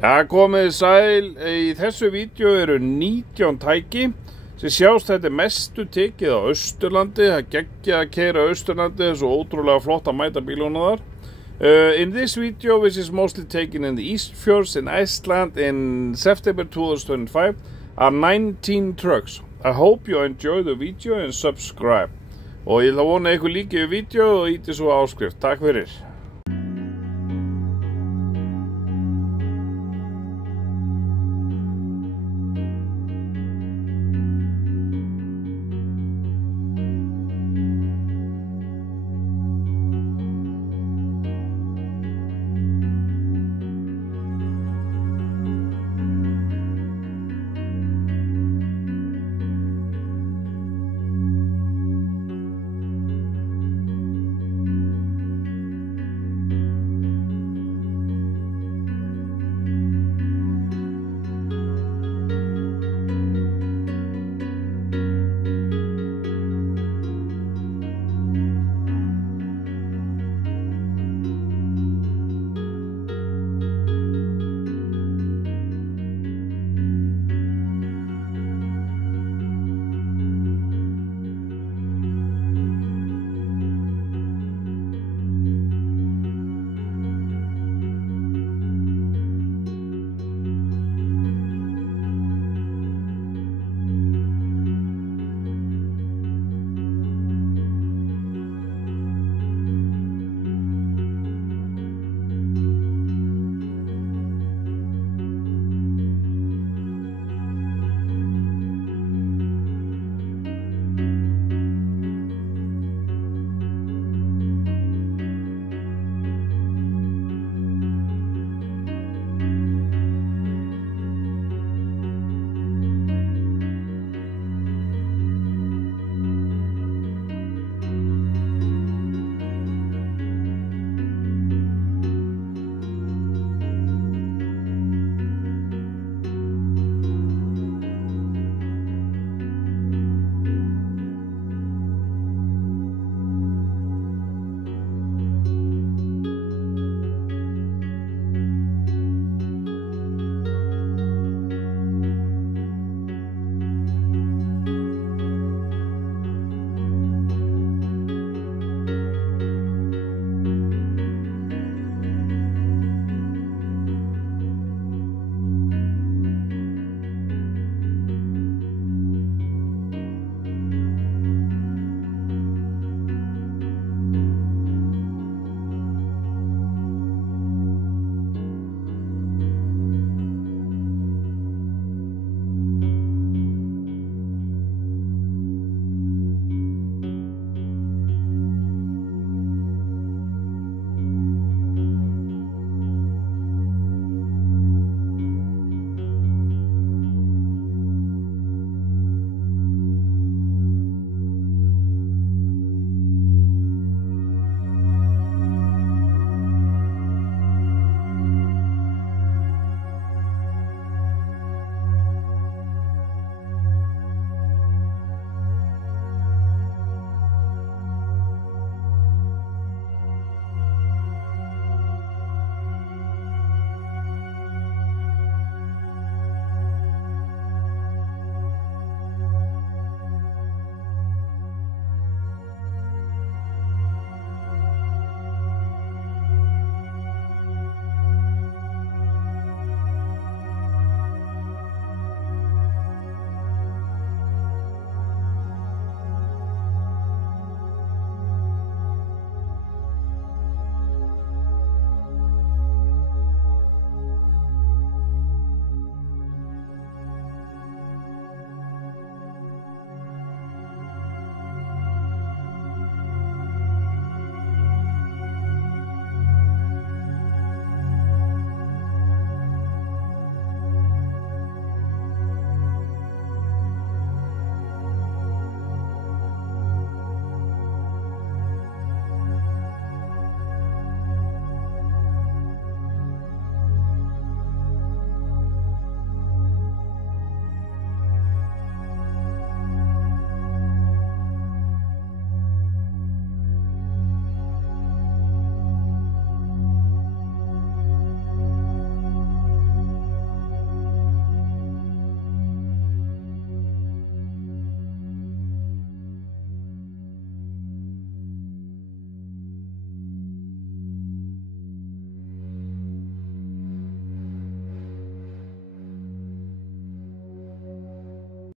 Ja, komið sæl, í þessu vídeo eru 19 tæki sem sjást þetta mestu tekið á Austurlandi, það geggja að keyra Austurlandi, það er svo ótrúlega flott að mæta bílunum þar. In this video, which is mostly taken in the East Fjords in Iceland in September 2025, are 19 trucks. I hope you enjoy the video and subscribe. Og ég ætla að vona ykkur líkið við vídeo og íti svo áskrift. Takk fyrir.